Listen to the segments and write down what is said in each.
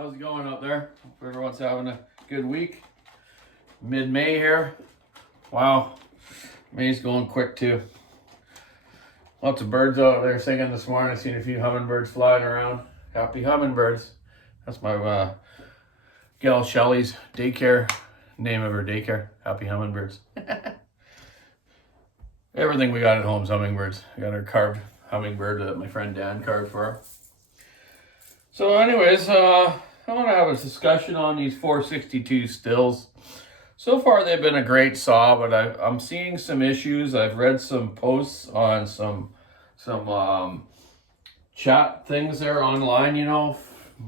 How's it going out there? Hope everyone's having a good week. Mid-May here. Wow, May's going quick too. Lots of birds out there singing this morning. I've seen a few hummingbirds flying around. Happy hummingbirds. That's my gal Shelly's daycare, name of her daycare. Happy hummingbirds. Everything we got at home is hummingbirds. I got her carved hummingbird that my friend Dan carved for her. So anyways, I want to have a discussion on these 462 Stihls. So far they've been a great saw, but I'm seeing some issues. I've read some posts on some chat things there online, you know,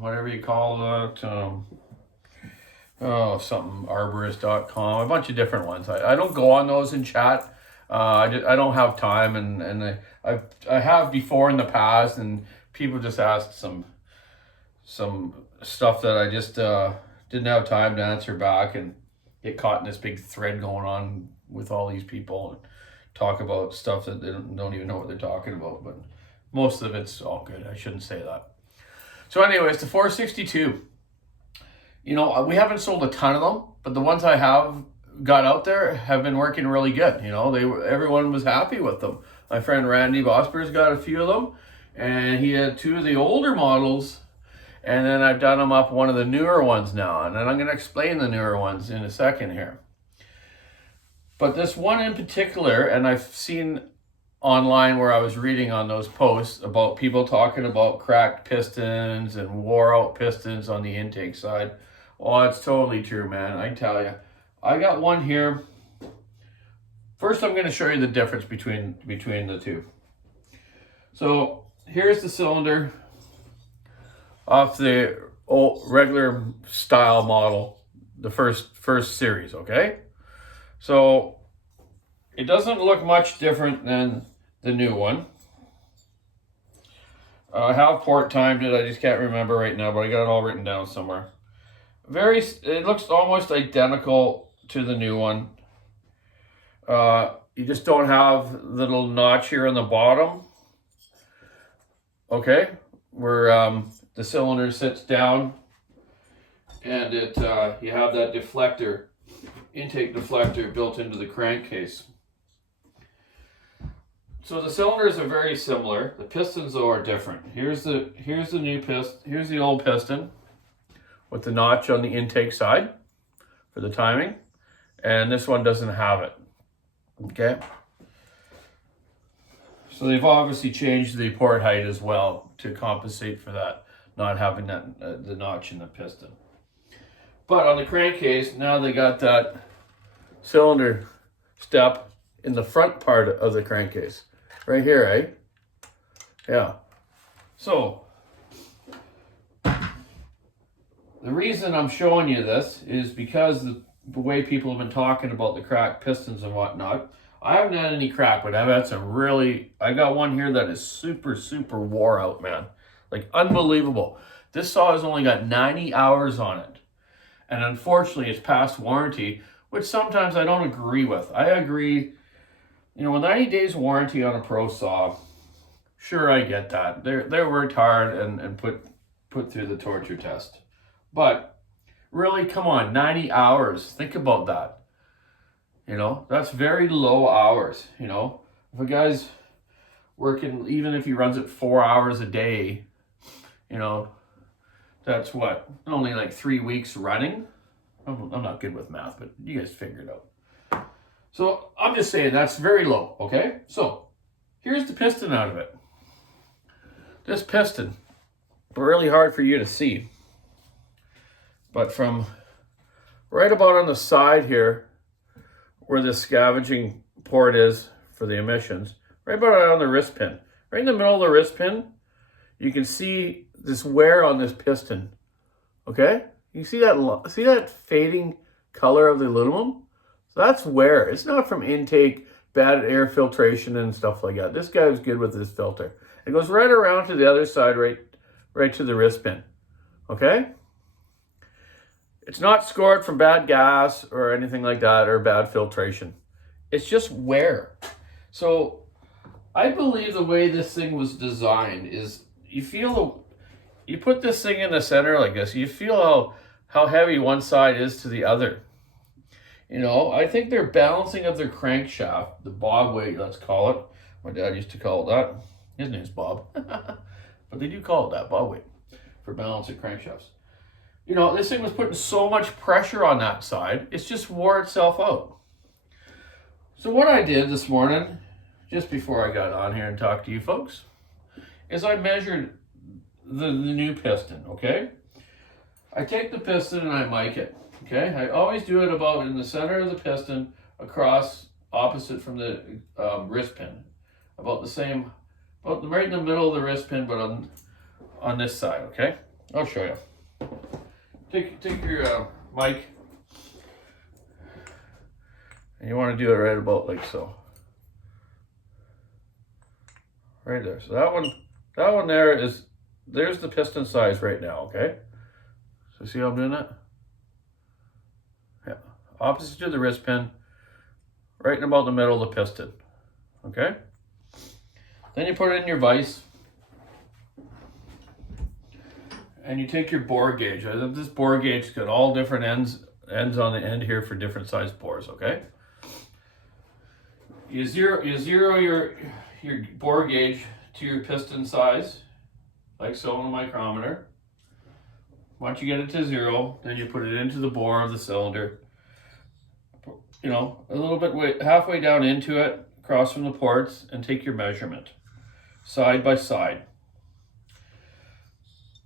whatever you call that, something arborist.com, a bunch of different ones. I don't go on those in chat. I don't have time, and I have before in the past, and people just asked some stuff that I just didn't have time to answer back, and get caught in this big thread going on with all these people and talk about stuff that they don't even know what they're talking about. But most of it's all good. I shouldn't say that. So anyways, the 462, you know, we haven't sold a ton of them, but the ones I have got out there have been working really good. You know, everyone was happy with them. My friend Randy Vosper's got a few of them, and he had two of the older models. And then I've done them up one of the newer ones now. And then I'm going to explain the newer ones in a second here. But this one in particular, and I've seen online where I was reading on those posts about people talking about cracked pistons and wore out pistons on the intake side. Oh, it's totally true, man. I tell you. I got one here. First, I'm going to show you the difference between the two. So here's the cylinder off the old regular style model, the first series, okay? So it doesn't look much different than the new one. I have port timed it, I just can't remember right now, but I got it all written down somewhere. It looks almost identical to the new one. You just don't have the little notch here on the bottom, okay? Where the cylinder sits down, and you have that deflector, intake deflector built into the crankcase. So the cylinders are very similar. The pistons though are different. Here's the new piston. Here's the old piston with the notch on the intake side for the timing, and this one doesn't have it. Okay. So they've obviously changed the port height as well to compensate for that, not having that the notch in the piston. But on the crankcase, now they got that cylinder step in the front part of the crankcase. Right here, eh? Yeah. So, the reason I'm showing you this is because the way people have been talking about the cracked pistons and whatnot. I haven't had any crack, but I've had some really, I got one here that is super, super wore out, man. Like, unbelievable. This saw has only got 90 hours on it. And unfortunately, it's past warranty, which sometimes I don't agree with. I agree, you know, 90 days warranty on a pro saw, sure, I get that. They worked hard and put through the torture test. But really, come on, 90 hours. Think about that. You know, that's very low hours, you know. If a guy's working, even if he runs it 4 hours a day, you know, that's what, only like 3 weeks running. I'm not good with math, but you guys figure it out. So I'm just saying that's very low, okay? So here's the piston out of it. This piston, really hard for you to see, but from right about on the side here, where the scavenging port is for the emissions, right about on the wrist pin, right in the middle of the wrist pin, you can see this wear on this piston, okay? You see that fading color of the aluminum? So that's wear. It's not from intake, bad air filtration and stuff like that. This guy was good with this filter. It goes right around to the other side, right to the wrist pin, okay? It's not scored from bad gas or anything like that or bad filtration. It's just wear. So I believe the way this thing was designed is you you put this thing in the center like this, you feel how heavy one side is to the other. You know, I think they're balancing of their crankshaft, the bob weight, let's call it. My dad used to call it that. His name's Bob. But they do call it that, bob weight, for balancing crankshafts. You know, this thing was putting so much pressure on that side, it's just wore itself out. So what I did this morning, just before I got on here and talked to you folks, is I measured the new piston, okay? I take the piston and I mic it, okay? I always do it about in the center of the piston, across, opposite from the wrist pin. About the same, about right in the middle of the wrist pin, but on this side, okay? I'll show you. Take your mic, and you want to do it right about like so. Right there. So that one there is, there's the piston size right now, okay? So see how I'm doing that? Yeah. Opposite to the wrist pin, right in about the middle of the piston, okay? Then you put it in your vise. And you take your bore gauge. This bore gauge's got all different ends on the end here for different size bores, okay? You zero your bore gauge to your piston size, like so on the micrometer. Once you get it to 0, then you put it into the bore of the cylinder. You know, a little bit halfway down into it, across from the ports, and take your measurement, side by side.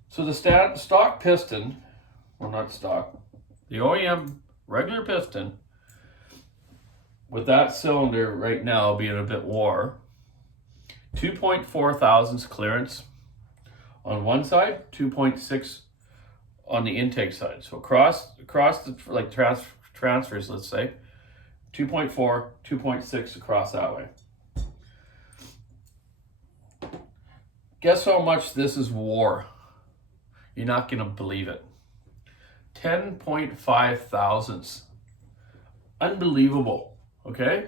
So the stock piston, well not stock, the OEM regular piston, with that cylinder right now being a bit wore, 2.4 thousandths clearance on one side, 2.6 on the intake side. So across the like transfers, let's say, 2.4, 2.6 across that way. Guess how much this is wore? You're not going to believe it. 10.5 thousandths. Unbelievable, okay?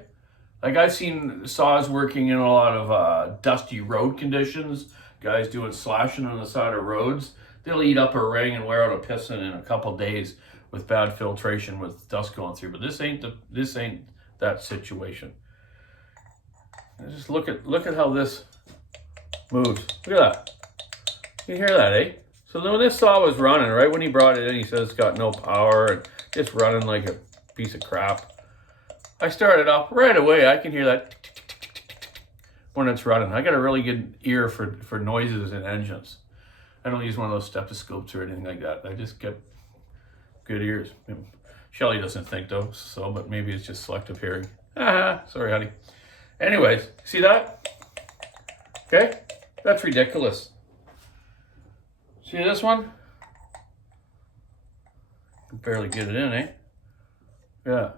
Like I've seen saws working in a lot of dusty road conditions, guys doing slashing on the side of roads. They'll eat up a ring and wear out a piston in a couple days with bad filtration with dust going through. But this ain't that situation. Just look at how this moves. Look at that. You hear that, eh? So then when this saw was running, right when he brought it in, he says it's got no power and just running like a piece of crap. I started off right away. I can hear that tick, tick, tick, tick, tick, tick, when it's running. I got a really good ear for noises in engines. I don't use one of those stethoscopes or anything like that. I just get good ears. Shelly doesn't think though, so, but maybe it's just selective hearing. Sorry, honey. Anyways, see that? Okay, that's ridiculous. See this one? Can barely get it in, eh? Yeah,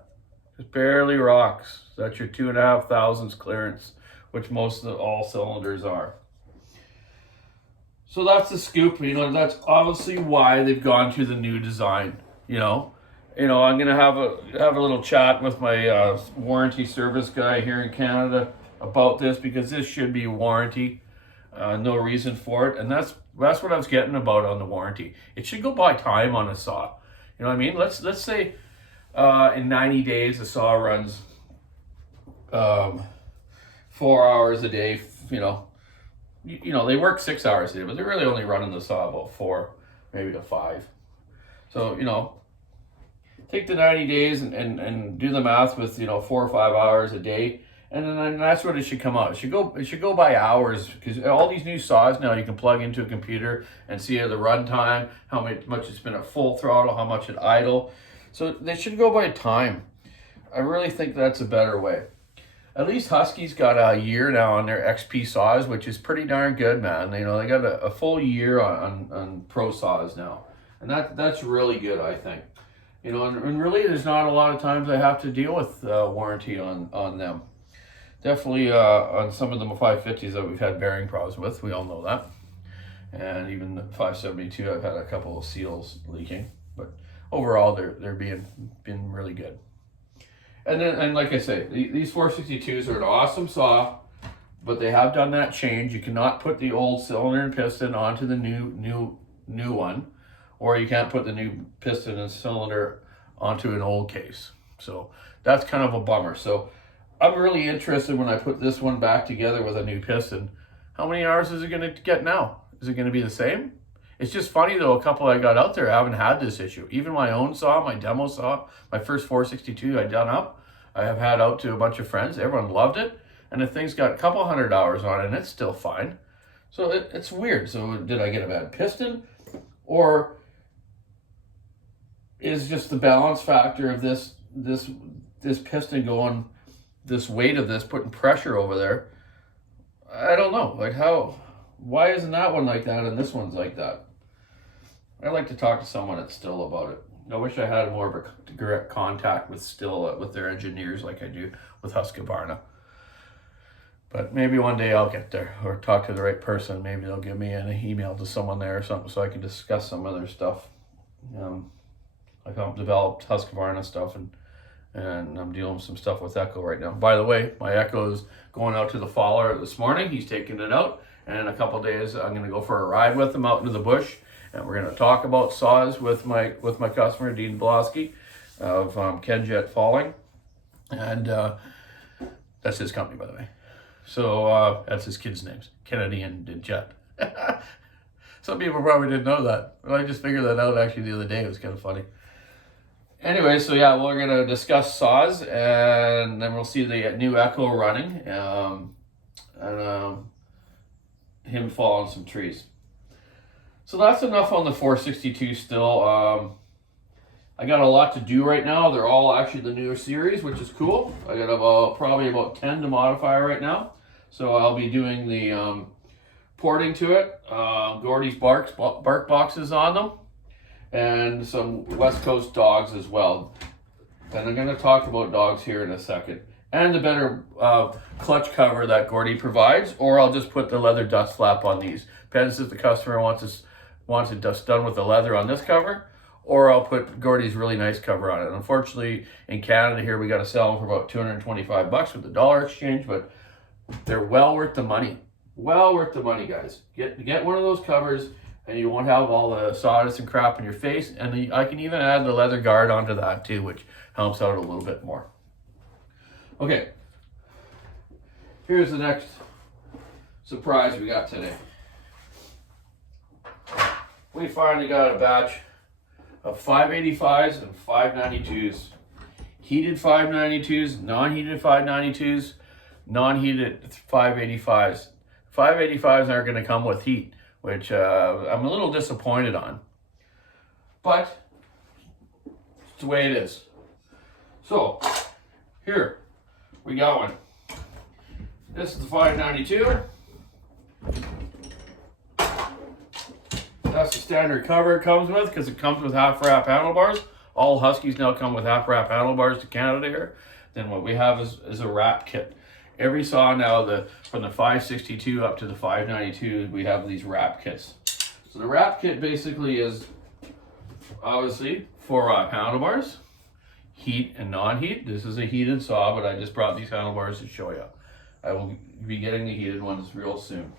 just barely rocks. That's your 2.5 thousandths clearance, which most of all cylinders are. So that's the scoop. You know, that's obviously why they've gone to the new design. You know, I'm gonna have a little chat with my warranty service guy here in Canada about this, because this should be warranty. No reason for it, and that's what I was getting about on the warranty. It should go by time on a saw. You know what I mean? Let's say in 90 days the saw runs 4 hours a day. You know they work 6 hours a day, but they're really only running the saw about 4, maybe to 5. So take the 90 days and do the math with 4 or 5 hours a day. And then that's what it should come out. It should go by hours, because all these new saws now you can plug into a computer and see the run time, how much it's been at full throttle, how much at idle. So they should go by time. I really think that's a better way. At least Husky's got a year now on their XP saws, which is pretty darn good, man. They got a full year on pro saws now, and that's really good, I think. And really, there's not a lot of times I have to deal with warranty on them. Definitely on some of the 550s that we've had bearing problems with, we all know that. And even the 572, I've had a couple of seals leaking. But overall, they're been really good. And like I say, these 462s are an awesome saw, but they have done that change. You cannot put the old cylinder and piston onto the new new one, or you can't put the new piston and cylinder onto an old case. So that's kind of a bummer. So I'm really interested when I put this one back together with a new piston. How many hours is it going to get now? Is it going to be the same? It's just funny though, a couple I got out there haven't had this issue. Even my own saw, my demo saw, my first 462 I done up, I have had out to a bunch of friends. Everyone loved it. And the thing's got a couple hundred hours on it and it's still fine. So it's weird. So did I get a bad piston? Or is just the balance factor of this piston going, this weight of this putting pressure over there? I don't know. Like why isn't that one like that and this one's like that? I'd like to talk to someone at Stihl about it. I wish I had more of a direct contact with Stihl, with their engineers like I do with Husqvarna. But maybe one day I'll get there or talk to the right person. Maybe they'll give me an email to someone there or something so I can discuss some other stuff. I've developed Husqvarna stuff and I'm dealing with some stuff with Echo right now. By the way, my Echo is going out to the faller this morning. He's taking it out. And in a couple of days, I'm going to go for a ride with him out into the bush. And we're going to talk about saws with my customer, Dean Blosky of Kenjet Falling. And that's his company, by the way. So that's his kids' names, Kennedy and Jet. Some people probably didn't know that. But I just figured that out actually the other day. It was kind of funny. Anyway, so yeah, we're going to discuss saws, and then we'll see the new Echo running, and him fall on some trees. So that's enough on the 462 still. I got a lot to do right now. They're all actually the newer series, which is cool. I got probably about 10 to modify right now. So I'll be doing the porting to it, Gordy's bark boxes on them, and some West Coast dogs as well. And I'm going to talk about dogs here in a second. And the better clutch cover that Gordy provides, or I'll just put the leather dust flap on these. Depends if the customer wants it just done with the leather on this cover, or I'll put Gordy's really nice cover on it. Unfortunately, in Canada here, we got to sell them for about $225 with the dollar exchange, but they're well worth the money. Well worth the money, guys. Get one of those covers, and you won't have all the sawdust and crap in your face. And I can even add the leather guard onto that too, which helps out a little bit more. Okay, here's the next surprise we got today. We finally got a batch of 585s and 592s. Heated 592s, non-heated 592s, non-heated 585s. 585s aren't going to come with heat, which I'm a little disappointed on. But it's the way it is. So, here, we got one. This is the 592. That's the standard cover it comes with, because it comes with half wrap handlebars. All Huskies now come with half wrap handlebars to Canada here. Then what we have is a wrap kit. Every saw now, from the 562 up to the 592, we have these wrap kits. So the wrap kit basically is obviously 4 wrap handlebars, heat and non-heat. This is a heated saw, but I just brought these handlebars to show you. I will be getting the heated ones real soon.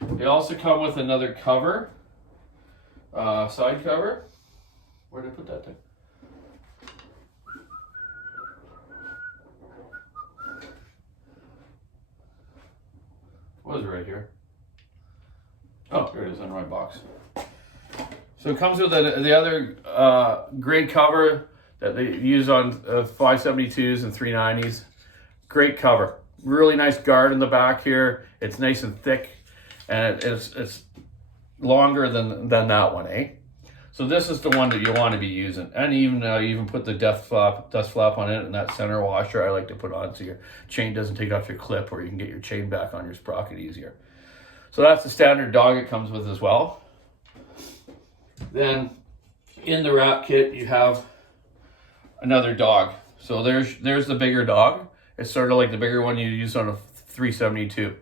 They also come with another cover, side cover. Where did I put that thing? Was it right here? Oh, here it is under my box. So it comes with the other great cover that they use on 572s and 390s. Great cover. Really nice guard in the back here. It's nice and thick, and it's longer than that one, eh? So this is the one that you want to be using. And even put the dust flap on it, and that center washer I like to put on so your chain doesn't take off your clip, or you can get your chain back on your sprocket easier. So that's the standard dog it comes with as well. Then in the wrap kit you have another dog. So there's the bigger dog. It's sort of like the bigger one you use on a 372.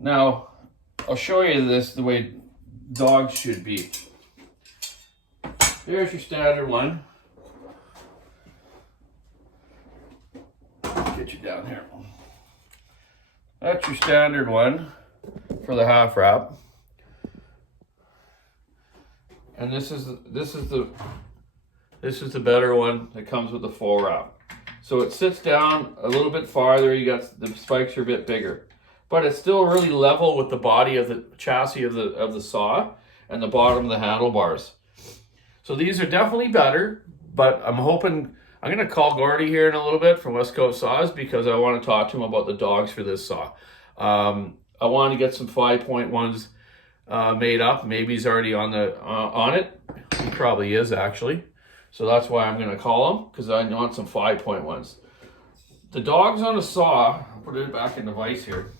Now I'll show you this the way dogs should be. There's your standard one. Get you down here. That's your standard one for the half wrap. and this is the better one that comes with the full wrap. So it sits down a little bit farther. You got the spikes are a bit bigger, but it's still really level with the body of the chassis of the saw and the bottom of the handlebars. So these are definitely better, but I'm hoping, I'm going to call Gordy here in a little bit from West Coast Saws because I want to talk to him about the dogs for this saw. I want to get some 5.1s made up. Maybe he's already on it. He probably is actually. So that's why I'm going to call him, because I want some 5.1s. The dogs on the saw, I'll put it back in the vise here.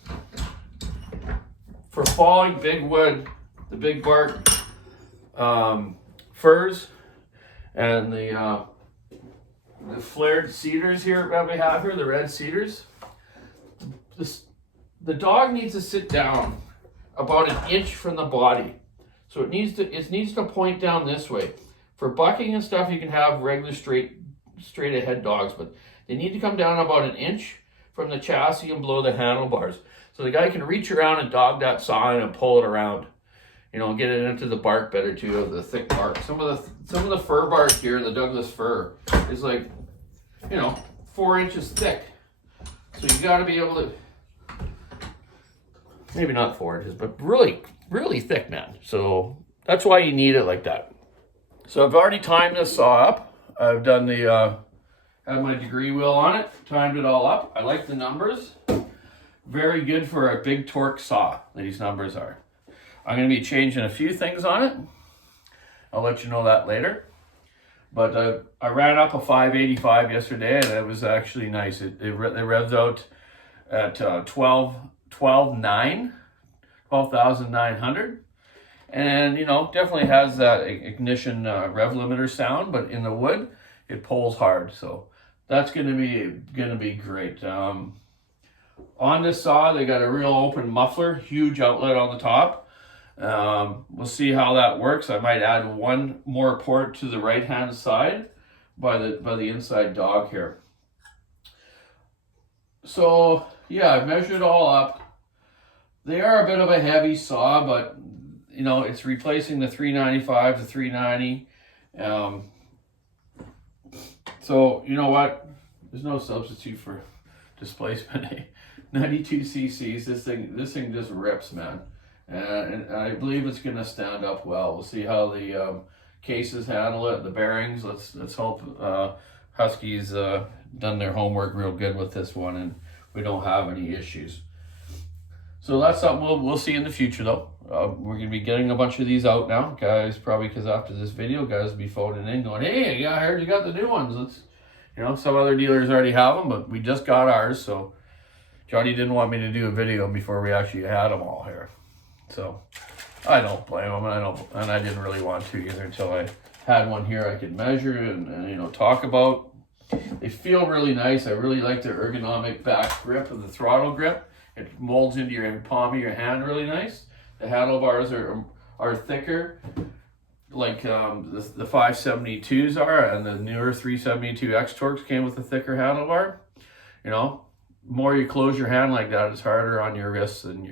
For falling big wood, the big bark firs, and the flared cedars here that we have here, the red cedars. The dog needs to sit down about an inch from the body. So it needs to point down this way. For bucking and stuff, you can have regular straight ahead dogs, but they need to come down about an inch from the chassis and below the handlebars. So the guy can reach around and dog that saw in and pull it around. You know, get it into the bark better too, of the thick bark. Some of the fir bark here, the Douglas fir, is like, 4 inches thick. So you got to be able to, maybe not 4 inches, but really, really thick, man. So that's why you need it like that. So I've already timed this saw up. I've done had my degree wheel on it, timed it all up. I like the numbers. Very good for a big torque saw, these numbers are. I'm going to be changing a few things on it. I'll let you know that later. But I ran up a 585 yesterday, and it was actually nice. It revs out at 12,900. And, definitely has that ignition rev limiter sound, but in the wood, it pulls hard. So that's going to be great. On this saw, they got a real open muffler, huge outlet on the top. We'll see how that works. I might add one more port to the right-hand side by the inside dog here. So yeah, I've measured it all up. They are a bit of a heavy saw, but it's replacing the 395 to 390. So you know what? There's no substitute for displacement. 92 cc's. This thing just rips, man. And I believe it's going to stand up well. We'll see how the cases handle it, the bearings. Let's hope Husky's done their homework real good with this one, and we don't have any issues. So that's something we'll see in the future, though. We're going to be getting a bunch of these out now, guys. Probably because after this video, guys will be phoning in, going, "Hey, yeah, I heard you got the new ones." Some other dealers already have them, but we just got ours, so Johnny didn't want me to do a video before we actually had them all here. So I don't blame him, and I didn't really want to either until I had one here I could measure and talk about. They feel really nice. I really like the ergonomic back grip of the throttle grip. It molds into your palm of your hand really nice. The handlebars are thicker, like the 572s are, and the newer 372X Torques came with a thicker handlebar. More you close your hand like that, it's harder on your wrists and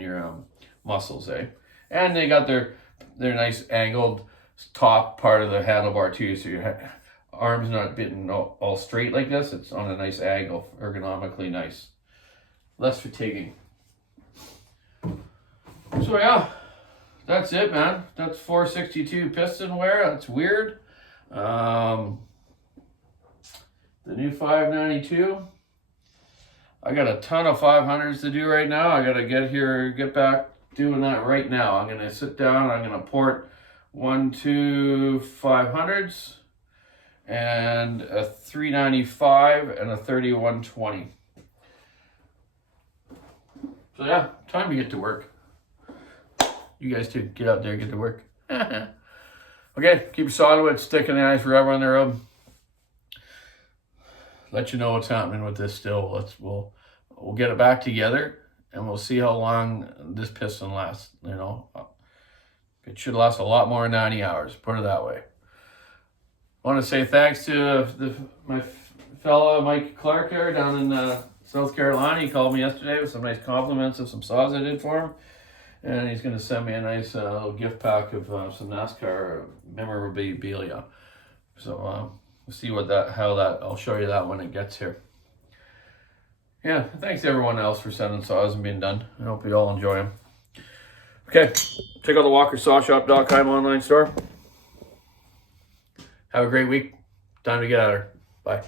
your muscles, eh? And they got their nice angled top part of the handlebar too, so your arm's not bitten all straight like this. It's on a nice angle, ergonomically nice, less fatiguing. So yeah, that's it, man. That's 462 piston wear. That's weird. The new 592. I got a ton of 500s to do right now. I got to get back doing that right now. I'm going to sit down. I'm going to port 2 500s and a 395 and a 3120. So yeah, time to get to work. You guys too, get out there, get to work. Okay, keep your solid wood, stick in the ice forever on the road. Let you know what's happening with this still. We'll get it back together, and we'll see how long this piston lasts. It should last a lot more than 90 hours, put it that way. I want to say thanks to my fella Mike Clark here down in South Carolina. He called me yesterday with some nice compliments of some saws I did for him. and he's going to send me a nice little gift pack of some NASCAR memorabilia. So we'll see I'll show you that when it gets here. Yeah, thanks to everyone else for sending saws and being done. I hope you all enjoy them. Okay, check out the WalkerSawShop.com online store. Have a great week. Time to get out of here. Bye.